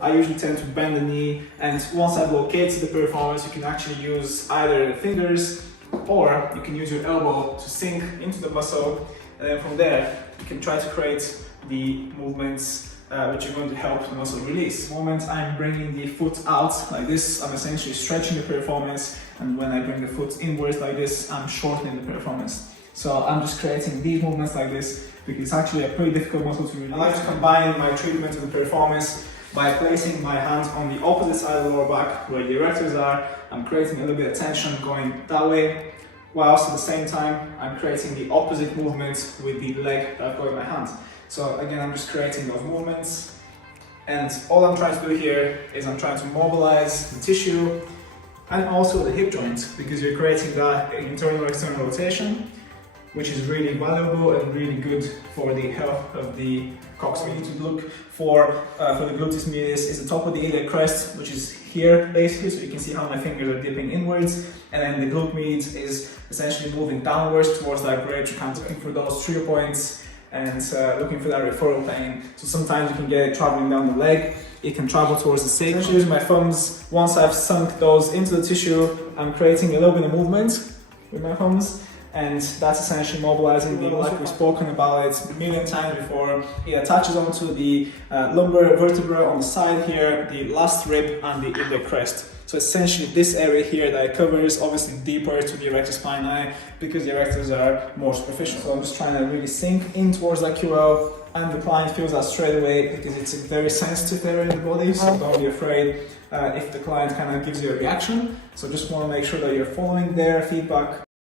I usually tend to bend the knee, and once I've located the piriformis, you can actually use either fingers or you can use your elbow to sink into the muscle, and then from there you can try to create the movements which are going to help the muscle release. The moment I'm bringing the foot out like this, I'm essentially stretching the piriformis, and when I bring the foot inwards like this, I'm shortening the piriformis. So I'm just creating these movements like this because it's actually a pretty difficult muscle to release. I like to combine my treatment of the piriformis by placing my hands on the opposite side of the lower back where the erectors are. I'm creating a little bit of tension going that way, whilst at the same time I'm creating the opposite movement with the leg that I've got in my hand. So again, I'm just creating those movements, and all I'm trying to do here is I'm trying to mobilize the tissue and also the hip joint, because you're creating that internal external rotation, which is really valuable and really good for the health of the coccyx. What we need to look for the gluteus medius is the top of the iliac crest, which is here basically, so you can see how my fingers are dipping inwards, and then the glute medius is essentially moving downwards towards that great trochanter. Looking for those trigger points and looking for that referral plane. So sometimes you can get it traveling down the leg, it can travel towards the sacrum. Using my thumbs, once I've sunk those into the tissue, I'm creating a little bit of movement with my thumbs, and that's essentially mobilizing the muscle. We've spoken about it a million times before. It attaches onto the lumbar vertebra on the side here, the last rib, and the iliac crest. So essentially this area here that it covers, obviously deeper to the erector spinae because the erectors are more superficial. So I'm just trying to really sink in towards that QL, and the client feels that straight away because it's a very sensitive area in the body, so don't be afraid if the client kind of gives you a reaction. So just want to make sure that you're following their feedback.